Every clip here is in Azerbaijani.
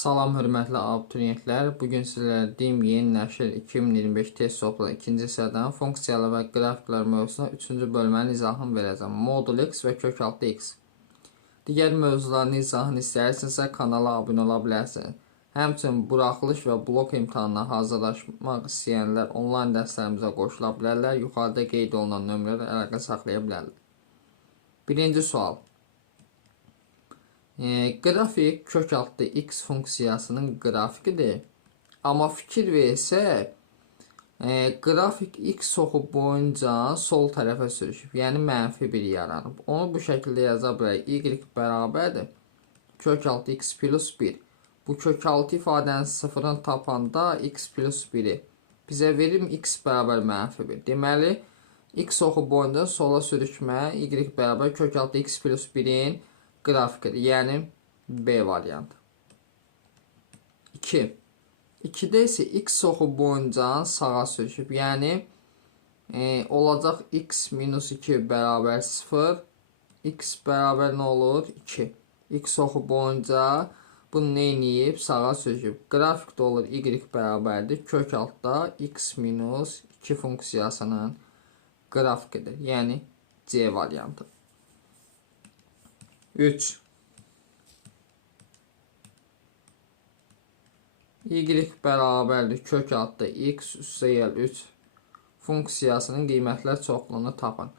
Salam hörmətli abituriyentlər. Bugün sizlərə DİM Yeni Nəşr 2025 test toplu 2-ci hissədən funksiyalar və qrafiklər mövzusuna 3-cü bölmənin izahını verəcəm. Modul X və kök altı X. Digər mövzuların izahını istəyirsinizsə kanala abunə ola bilərsiniz. Həmçinin buraxılış və blok imtahanına hazırlaşmaq istəyənlər onlayn dərslərimizə qoşula bilərlər. Yuxarıda qeyd olunan nömrələrə əlaqə saxlaya bilərlər. Birinci sual. Qrafik kök altı X funksiyasının qrafikidir. Amma fikir versək, qrafik X oxu boyunca sol tərəfə sürüşüb. Yəni mənfi bir yaranıb. Onu bu şəkildə yaza bilərik. Y bərabərdir. Kök altı X plus 1. Bu kök altı ifadənin sıfırını tapanda X plus 1'i bizə verir X bərabər mənfi 1. Deməli, X oxu boyunca sola sürüşmə Y bərabər kök altı X plus 1'in qrafikidir. Yəni B variantı. 2. 2'də isə X oxu boyunca sağa sürüşüb. Yəni olacaq X minus 2 bərabər 0. X bərabər nə olur? 2. X oxu boyunca bunu neyniyib? Sağa sürüşüb. Qrafikdə olur Y bərabərdir. Kök altda X minus 2 funksiyasının qrafikidir. Yəni C variantı. 3. Y bərabərdir kök altda X üstəgəl 3 funksiyasının qiymətlər çoxluğunu tapın.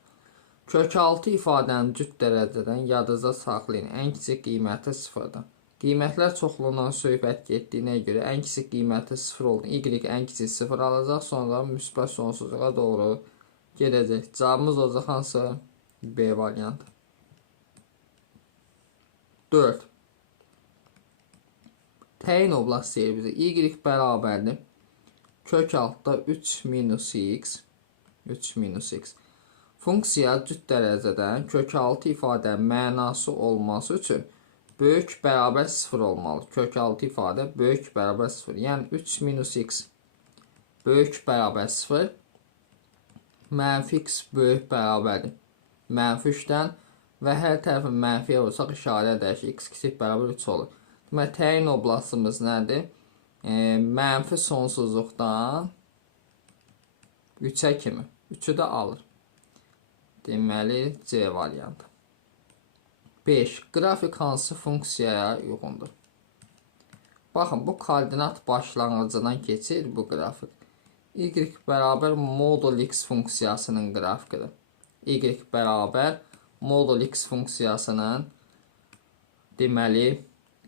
Kök altı ifadənin cüt dərəcədən yadınızda saxlayın. Ən kiçik qiyməti 0'dır. Qiymətlər çoxluğundan söhbət getdiyinə görə ən kiçik qiyməti 0 oldu. Y ən kiçik 0 alacaq, sonra müsbət sonsuzluğa doğru gedəcək. Cavabımız olacaq hansı? B variantı. 4. Təyin oblast deyir bizə. Y bərabərdir. Kök altda 3 minus X. 3 minus X. Funksiya cüt dərəcədən kök altı ifadənin mənası olması üçün böyük bərabər 0 olmalı. Kök altı ifadə böyük bərabər 0. Yəni 3 minus X böyük bərabər 0. Mənfi X böyük bərabərdir. Mənfi 3'dən və hər tərəfin mənfiyə olsaq işarə dəyişir. X kiçik bərabər 3 olur. Deməli, təyin oblastımız nədir? Mənfi sonsuzluqdan 3'ə kimi. 3'ü də alır. Deməli, C variantı. 5. Qrafik hansı funksiyaya uyğundur? Baxın, bu koordinat başlanğıcından keçir bu qrafik. Y bərabər modul X funksiyasının qrafikidir. Y bərabər modul X funksiyasının deməli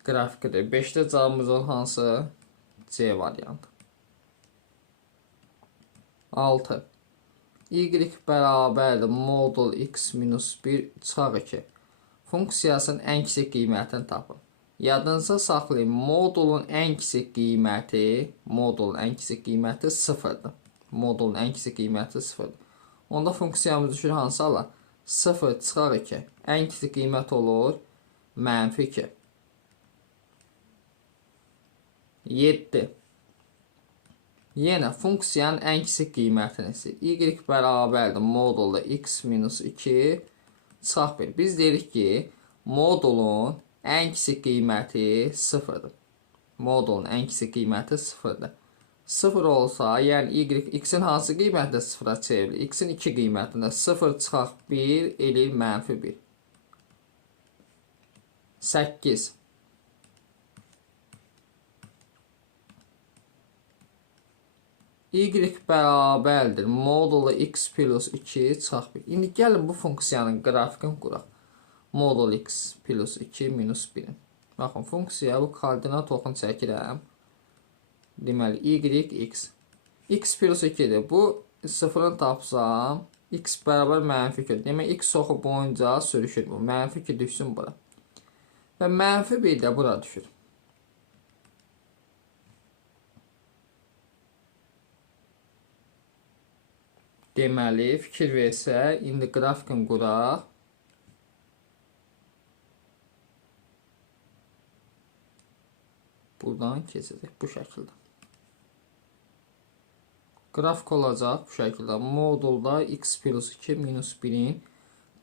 qrafikidir. 5'də cavabımız olan hansı? C variantı. 6. Y bərabərdir modul X minus 1 çıxaq 2. Funksiyasının ən kiçik qiymətini tapın. Yadınıza saxlayın, modulun ən kiçik qiyməti 0'dır. Modulun ən kiçik qiyməti 0'dır. Onda funksiyamız düşür hansı ala? 0 çıxaq 2. Ən kiçik qiymət olur mənfi 2. 7. Yenə funksiyanın ən kiçik qiymətini istəyir. Y bərabərdir modulda X minus 2 çıxaq 1. Biz deyirik ki, modulun ən kiçik qiyməti 0'dır. Modulun ən kiçik qiyməti 0'dır. 0 olsa, yəni Y, X'in hansı qiymətində 0'a çevrilir? X'in 2 qiymətində 0 çıxaq 1 eləyir mənfi 1. 8. Y bərabərdir modulu X plus 2 çıxaq 1. İndi gəlin bu funksiyanın qrafikini quraq. Modul X plus 2 minus 1. Baxın, funksiya bu koordinat oxunu çəkirəm. Deməli, Y, X. X plus 2'dir. Bu 0'ını tapsam, X bərabər mənfi 2. Demək, X oxu boyunca sürüşür bu. Mənfi 2 düşsün bura. Və mənfi 1 də bura düşür. Deməli, fikir versə, indi qrafikin quraq. Buradan keçəcək bu şəkildə. Qrafik olacaq bu şəkildə. Modulda X plus 2 minus 1'in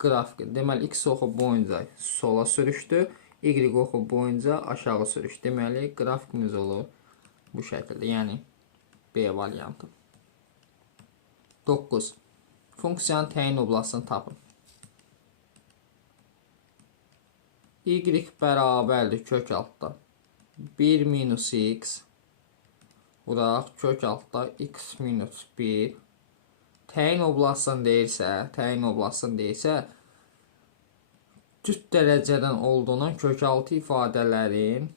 qrafiki. Deməli, X oxu boyunca sola sürüşdü. Y oxu boyunca aşağı sürüş. Deməli, qrafikimiz olur bu şəkildə. Yəni, B variantı. 9. Funksiyanın təyin oblastını tapın. Y bərabərdir kök altda 1 minus x. Buraq kök altda x minus 1. Təyin oblastını deyirsə, cüt dərəcədən olduğundan kök altı ifadələrin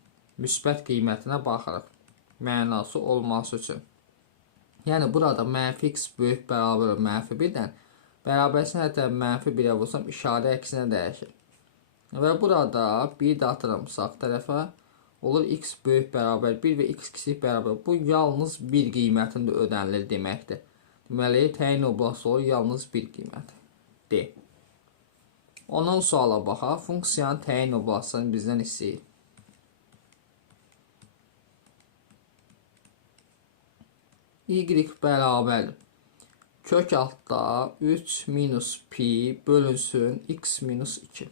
müsbət qiymətinə baxırıq. Mənası olması üçün. Yəni, burada mənfi x böyük bərabər mənfi 1-dən bərabərsin hətta mənfi 1-ə vursam işarə əksinə dəyişir. Və burada 1 də atıram sağ tərəfə. Olur x böyük bərabər 1 və x kiçik bərabər. Bu yalnız bir qiymətində ödənilir deməkdir. Deməli, təyin oblastı olur yalnız bir qiyməti. D. Ondan suala baxaq. Funksiyanın təyin oblastını bizdən istəyir. Y bərabərdir. Kök altda 3 minus pi bölünsün x minus 2.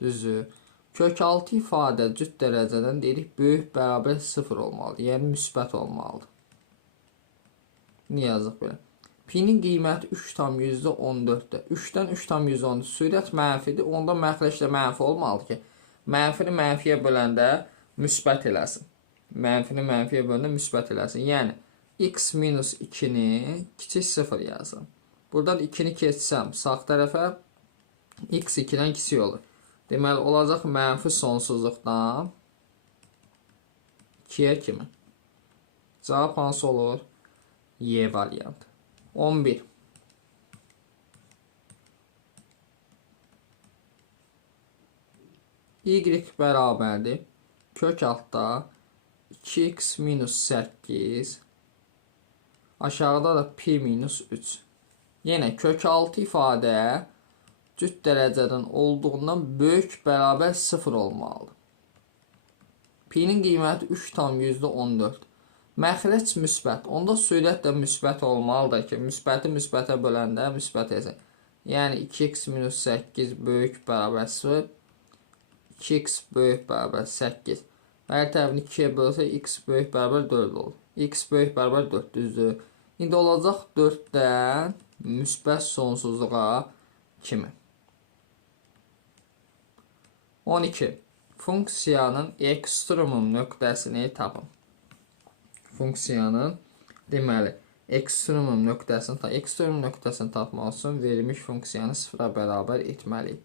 Düzdür. Kök altı ifadə cüt dərəcədən deyirik böyük bərabər 0 olmalıdır. Yəni, müsbət olmalıdır. Niyə yazıq belə? Pi-nin qiyməti 3,14-dir. 3-dən 3,14 sürət mənfidir. Onda məxrəc də mənfi olmalıdır ki, mənfini mənfiyə böləndə müsbət eləsin. Mənfini mənfiyə böləndə müsbət eləsin. Yəni, x minus 2-ni kiçik 0 yazın. Buradan 2-ni keçsəm sağ tərəfə x 2-dən kiçik olur. Deməli, olacaq mənfi sonsuzluqdan 2-yə kimi. Cavab hansı olur? Y variantı. 11. Y bərabərdir. Kök altda 2x minus 8. Aşağıda da pi minus 3. Yenə kök altı ifadə cüt dərəcədən olduğundan böyük bərabər 0 olmalıdır. Pi-nin qiyməti 3,14. Məxrəc müsbət. Onda sürət də müsbət olmalıdır ki, müsbəti müsbətə böləndə müsbət yazır. Yəni, 2x minus 8 böyük bərabər 0. 2x böyük bərabər 8. Hər tərəfini 2-yə bölsə, x böyük bərabər 4 olur. X böyük bərabər 4 düzdür. İndi olacaq 4-dən müsbət sonsuzluğa kimi. 12. Funksiyanın ekstremum nöqtəsini tapın. Funksiyanın, deməli, ekstremum nöqtəsini tapmaq üçün verilmiş funksiyanı 0-a bərabər etməliyik.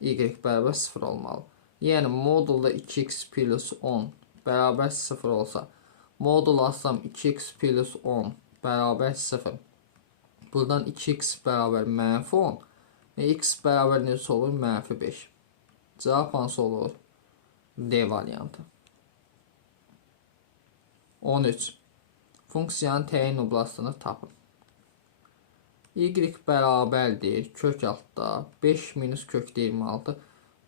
Y bərabər 0 olmalı. Yəni, modulda 2x plus 10 bərabər 0 olsa, modul alsam 2x plus 10 bərabər 0. Buradan 2x bərabər mənfi 10 və x bərabər necə olur? Mənfi 5. Cavab hansı olur? D variantı. 13. Funksiyanın təyin oblastını tapın. Y bərabərdir. Kök altda 5 minus kökdə 26.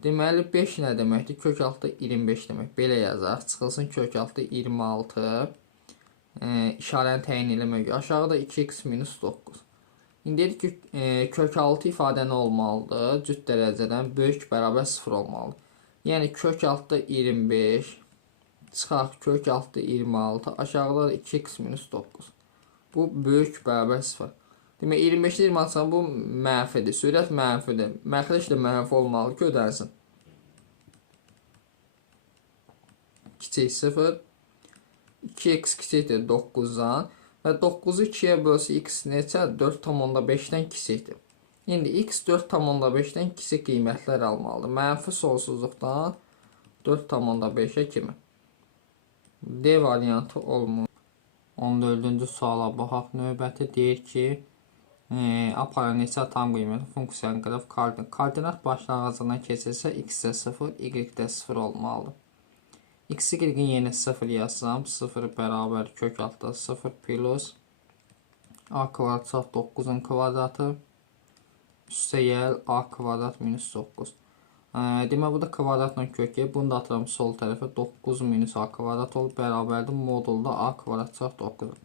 Deməli, 5 nə deməkdir? Kök altda 25 demək. Belə yazaq. Çıxılsın kök altda 26. İşarəni təyin eləmək. Aşağıda 2x minus 9. İndi dedik ki, kök altı ifadə nə olmalıdır? Cüt dərəcədən böyük bərabər 0 olmalıdır. Yəni, kök altda 25, çıxaq kök altda 26, aşağıda da 2x minus 9. Bu böyük bərabər 0. Demək, 25-də 26 bu mənfidir, sürət mənfidir. Məxrəc də mənfi olmalı ki, ödənsin. Kiçik 0, 2x kiçikdir 9-dan. Və 9-u 2-yə bölsə x neçə? 4,5-dən kiçikdir. İndi x 4,5-dən kiçik qiymətlər almalıdır. Mənfi sonsuzluqdan 4,5-ə kimi. D variantı olmur. 14-cü suala baxaq. Növbəti deyir ki, apara neçə tam qiyməti funksiyanın qraf koordinat başlanğıcından keçirsə x-də 0, y-də 0 olmalıdır. X-in yeni 0 yazsam, 0 bərabər kök altda 0 plus a kvadrat çarpı 9-un kvadratı üstə gəl a kvadrat minus 9. Demək, bu da kvadratla kökə. Bunu da atıram sol tərəfə 9 minus a kvadrat olub bərabərdir modulda a kvadrat çarpı 9.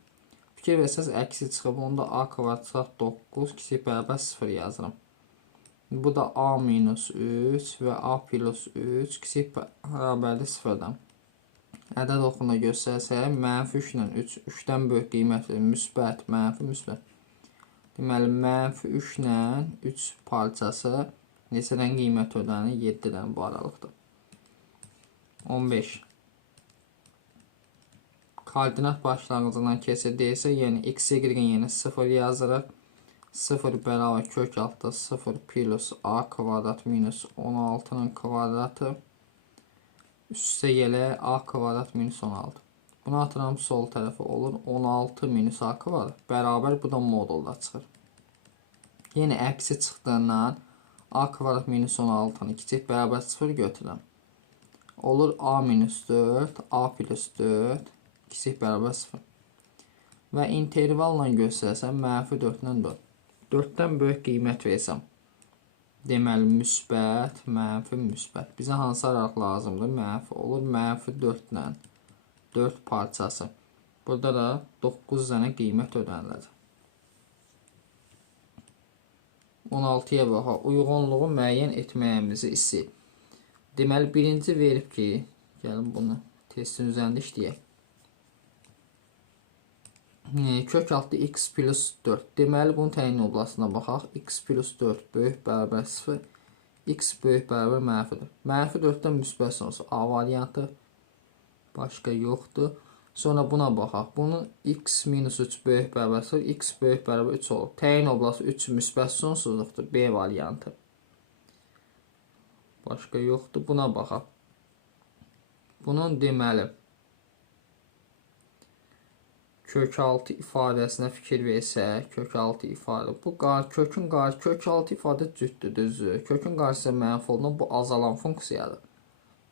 Fikir versəz əksi çıxıb, onda a kvadrat çarpı 9 kiçik bərabər 0 yazıram. Bu da a minus 3 və a plus 3 kiçik bərabərdir 0-dan. Ədəd oxuna göstərsək, mənfi 3 ilə 3, 3-dən böyük qiymət verir, müsbət, mənfi, müsbət. Deməli, mənfi 3 ilə 3 parçası neçədən qiymət ödənir? 7-dən bu aralıqdır. 15. Koordinat başlanğıcından keçirdiysə, yəni x, y-in yerinə 0 yazırıq. 0 bərabər kök altda 0 plus a kvadrat minus 16'nın kvadratı üstə gələ a kvadrat minus 16. Bunu atıram sol tərəfə olur 16 minus a kvadrat bərabər, bu da modulda çıxır. Yəni əksi çıxdığından a kvadrat minus 16'nı kiçik bərabər 0 götürürəm. Olur a minus 4, a plus 4 kiçik bərabər 0. Və intervalla göstərsəm, mənfi 4 ilə 4. 4-dən böyük qiymət versəm, deməli, müsbət, mənfi, müsbət. Bizə hansı aralıq lazımdır? Mənfi olur, mənfi 4 ilə 4 parçası. Burada da 9 dənə qiymət ödəniləcək. 16-ya baxaq, uyğunluğu müəyyən etməyimizi istəyir. Deməli, birinci verib ki, gəlin bunu testin üzərində işləyək. Kök altı x plus 4. Deməli, bunun təyin oblasına baxaq. X plus 4 böyük bərabər 0. X böyük bərabər mənfidir. Mənfi 4-dən müsbət sonrası A variantı. Başqa yoxdur. Sonra buna baxaq. Bunun x minus 3 böyük bərabər 0. X böyük bərabər 3 olur. Təyin oblası 3 müsbət sonsuzluqdur. B variantı. Başqa yoxdur. Buna baxaq. Bunun deməli kök altı ifadəsinə fikir versək, kök altı ifadə. Bu kök altı ifadə cütdür, düzdür. Kökün qarşısı mənfi olduğundan bu azalan funksiyadır.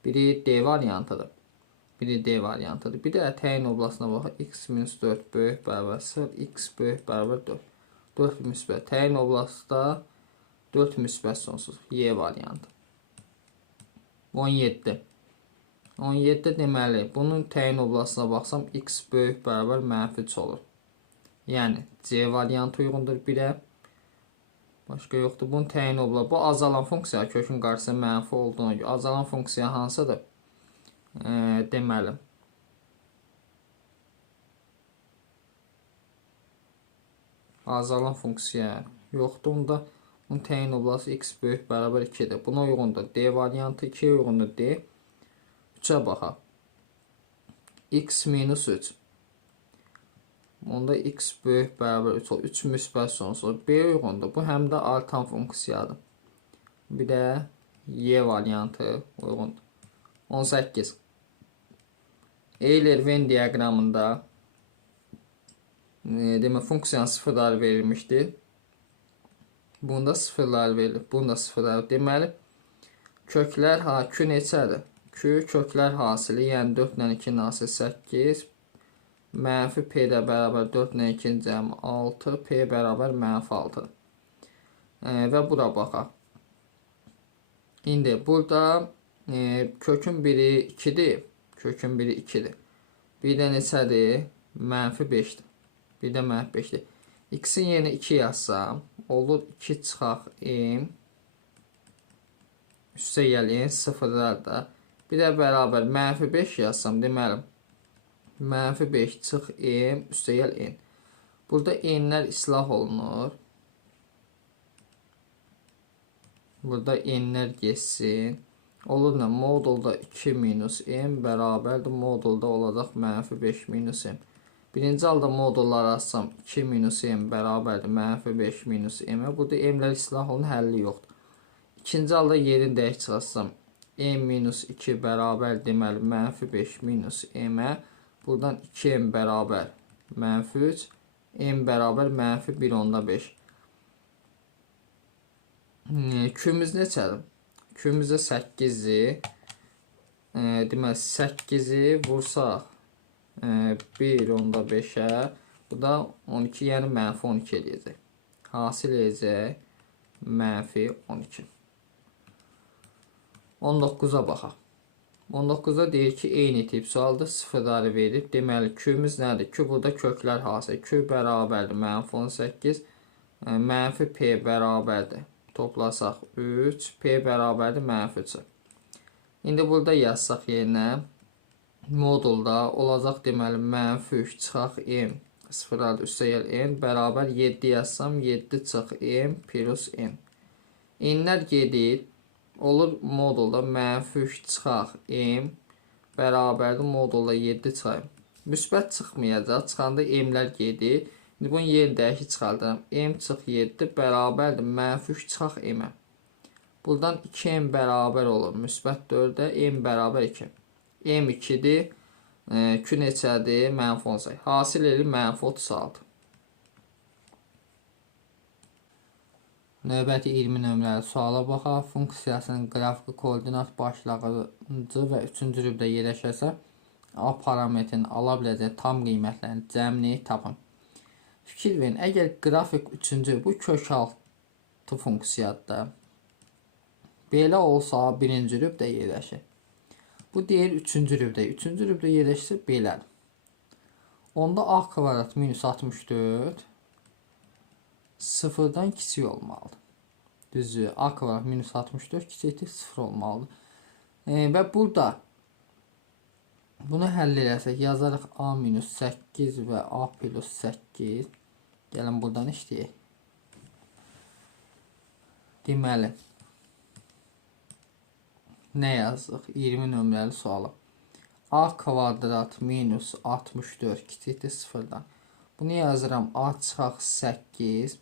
Biri D variantıdır. Biri D variantıdır. Bir də təyin oblasına baxaq. X minus 4 böyük bərabər 0, x böyük bərabər 4. 4 müsbət. Təyin oblasında 4 müsbət sonsuz. Y variantı. 17. 17 deməli, bunun təyin oblasına baxsam, x böyük bərabər mənfi 3 olur. Yəni, C variantı uyğundur 1-ə. Başqa yoxdur. Bunun təyin oblası, bu azalan funksiya, kökün qarşısı mənfi olduğuna görə. Azalan funksiya hansıdır? Deməli, azalan funksiya yoxdur. Onda bunun təyin oblası x böyük bərabər 2-dir. Buna uyğundur. D variantı 2-yə uyğundur D. 3'ə baxaq. X minus 3. Onda x böyük bərabər 3 olur. 3 müsbət sonsuz. B uyğundur. Bu həm də artan funksiyadır. Bir də Y variantı uyğundur. 18. Euler-Venn diaqramında demək funksiyanın sıfırları verilmişdir. Bunda sıfırlar verilir. Bunda sıfırlar. Deməli, köklər Q neçədir? Q köklər hasili, yəni 4 ilə 2 nasıl 8, mənfi P-də bərabər 4 ilə 2 cəmi 6, P bərabər mənfi 6-dır. Və bura baxaq. İndi burada kökün biri 2-dir, kökün biri 2-dir. Bir də neçədir? Mənfi 5-dir. Bir də mənfi 5-dir. X-in yerinə 2 yazsam, olur 2 çıxaq M, üstə gəlin 0'lar da. Bir də bərabər mənfi 5 yazsam, deməli, mənfi 5 çıx M, üstə gəl N. Burada N'lər islah olunur. Burada N'lər geçsin. Olur nə? Modulda 2 minus M bərabərdir. Modulda olacaq mənfi 5 minus M. Birinci halda modulları açsam 2 minus M bərabərdir. Mənfi 5 minus M. Burada M'lər islah olunur, həlli yoxdur. İkinci halda yerin dəyik çıxarsam M minus 2 bərabər deməli mənfi 5 minus M-ə. Buradan 2M bərabər mənfi 3. M bərabər mənfi 1/5. Q'miz neçədir? Q'mizdə 8-dir. Deməli 8-i vursaq 1/5-ə. Bu da 12, yəni mənfi 12 eləyəcək. Hasil eləyəcək mənfi 12. 19'a baxaq. 19'da deyir ki, eyni tip sualda sıfırları verib. Deməli, Q'miz nədir? Q burada köklər hasil. Q bərabərdir mənfi 18. Mənfi P bərabərdir. toplasaq 3, P bərabərdir mənfi 3. İndi burada yazsaq yerinə, modulda olacaq deməli, mənfi 3 çıxaq M, 0 üstəgəl N bərabər 7 yazsam, 7 çıx M plus N. N'lər gedir, olur modulda mənfi 3 çıxaq M bərabərdir modulda 7 çıxaq. Müsbət çıxmayacaq, çıxanda M'lər gedir. İndi bunun yerini dəyişik çıxardıram. M çıx 7 bərabərdir mənfi 3 çıxaq M-ə. Buradan 2M bərabər olur. Müsbət 4-ə M bərabər 2. M 2-dir. Q neçədir? Mənfi 18. Hasil edir mənfi 36. Növbəti 20 nömrəli suala baxaq. Funksiyasının qrafiki koordinat başlanğıcı və 3-cü rübdə yerləşərsə, A parametrin ala biləcək tam qiymətlərin cəmini tapın. Fikir verin, əgər qrafik 3-cü, bu kök altı funksiyadır. Belə olsa 1-ci rübdə yerləşir. Bu deyir 3-cü rübdə. 3-cü rübdə yerləşsə belədir. Onda A kvadrat minus 64 sıfırdan kiçik olmalıdır. Düzdür, A kvadrat minus 64 kiçikdir 0 olmalıdır. Və burada bunu həll edersək yazarıq A minus 8 və A plus 8. Gəlin buradan işləyək. Deməli, nə yazdıq? 20 nömrəli sualı. A kvadrat minus 64 kiçikdir 0-dan. Bunu yazıram A çıxaq 8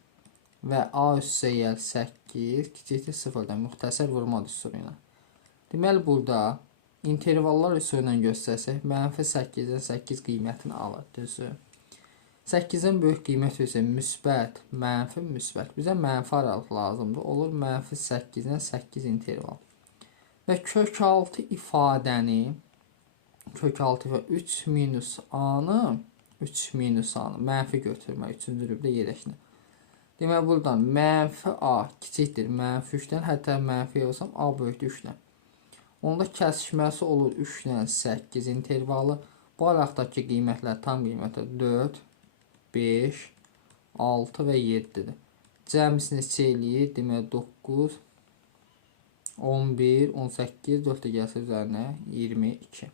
və A üstəgəl 8 kiçikdir 0-dan. Müxtəsər vurma düsturu ilə. Deməli, burada intervallar üsulu ilə göstərsək, mənfi 8-dən 8 qiymətini alır. Düzdür. 8-in böyük qiyməti isə müsbət, mənfi, müsbət. Bizə mənfi aralıq lazımdır. Olur mənfi 8-dən 8 interval. Və kök altı ifadəni, kök altı və 3 minus A-nı, mənfi götürmək, 3-cü rübdə yerləşinə. Deməli, buradan mənfi A kiçikdir mənfi 3-dən, hətta mənfi olsam A böyükdür 3-dən. Onda kəsişməsi olur 3-dən 8 intervalı. Bu araqdakı qiymətlər tam qiymətlər 4, 5, 6 və 7-dir. Cəmisini neçə eləyir? Deməli 9, 11, 18, 4 də gəlsə üzərinə 22.